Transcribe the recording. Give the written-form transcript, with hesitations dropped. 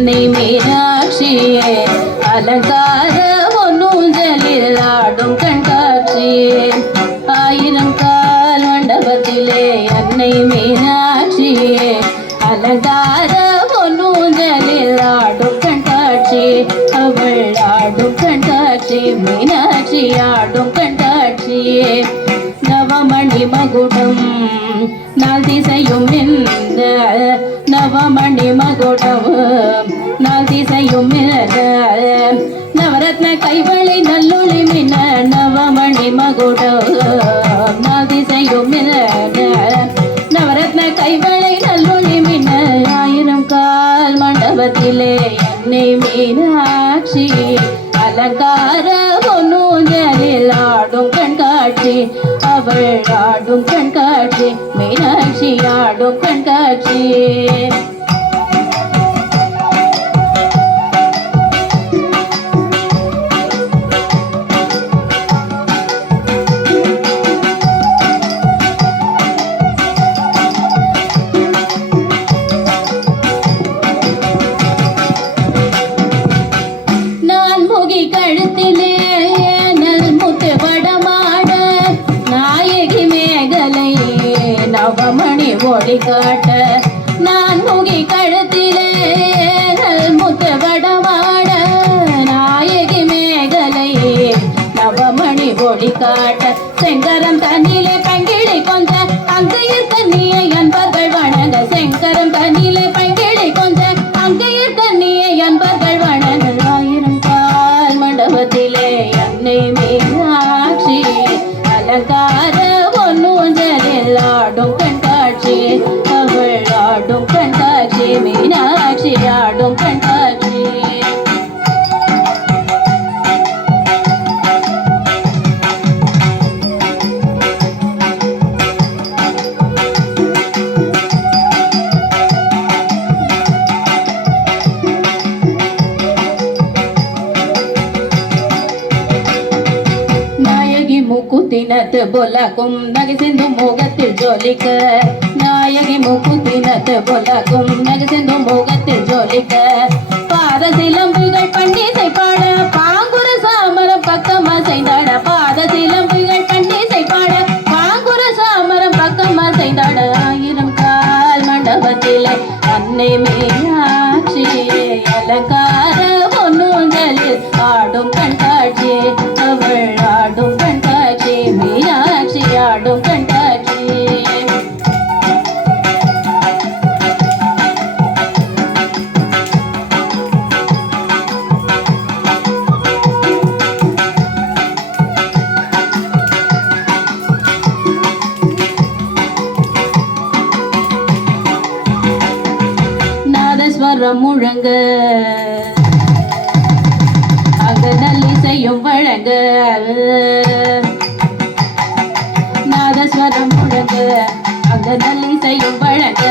அன்னை மீனாட்சியே அலங்கார ஒன்னூஞ்சலில் ஆடும் கண்காட்சியே ஆயிரம் கால் மண்டபத்திலே அன்னை மீனாட்சியே அலங்கார ஒன்னூஞ்சலில் ஆடும் கண்காட்சி அவள் ஆடும் கண்காட்சி மீனாட்சி ஆடும் கண்காட்சியே நவமணி மகுடம் நாள் திசையும் இந்த நவமணி மகுடம் நாள் திசையும் நவரத்ன கைவளை நல்லொளி மின்ன நவமணி மகுடம் நாள் திசையும் நவரத்ன கைவளை நல்லொளி மின்ன ஆயிரம் கால் மண்டபத்திலே அன்னை மீனாட்சி அலங்கார ஒன்னூஞ்சலில் ஆடும் கண்காட்சி அவள் ஆடும் கண்காட்சி மீனாட்சி ஆடும் கண்காட்சி கழுத்திலே நல் முத்து வடமாட நாயகி மேகலை நவமணி ஒளி காட்ட நான் முகி கழுத்திலே நல் முத்து வடமாட நாயகி மேகலை நவமணி ஒளி காட்ட செங்கரம் தண்ணிலே பங்கிழி கொஞ்ச அங்கு இருக்க நீயை அன்பர்கள் வணங்க செங்கரம் தண்ணிலே பங்கிழி கொஞ்ச அங்கு இருக்க நீயை அன்பர்கள் வணங்க மண்டபத்திலே அன்னை மீனாட்சி அலங்கார ஒன்னூஞ்சலில் ஆடும் கண்காட்சி அவள் ஆடும் கண்காட்சி மீனாட்சி ஆடும் கண்காட்சி மூக்குத்தினத்து பொலக்கும் நகை சிந்து முகத்தில் ஜொலிக்க நாயகி மூக்குத்தினத்து பொலக்கும் நகை சிந்து முகத்தில் ஜொலிக்க பாத சிலம்புகள் பண்டிசை பாட பாங்குர சாமரம் பக்கமா செய்தாட பாத சிலம்புகள் பண்டிசை பாட பாங்குர சாமரம் பக்கமா செய்தாட ஆயிரம் கால் மண்டபத்திலே அன்னை மீனாட்சி அலங்கார ஒன்னூஞ்சலில் ஆடும் கண்காட்சி அவள் ஆடும் கண்காட்சி மீனாட்சி ஆடும் கண்காட்சி நாதஸ்வரம் முழங்க அங்கு நல்லிசையும் வழங்க நாதஸ்வரம் முழங்க அங்கு நல்லிசையும் வழங்க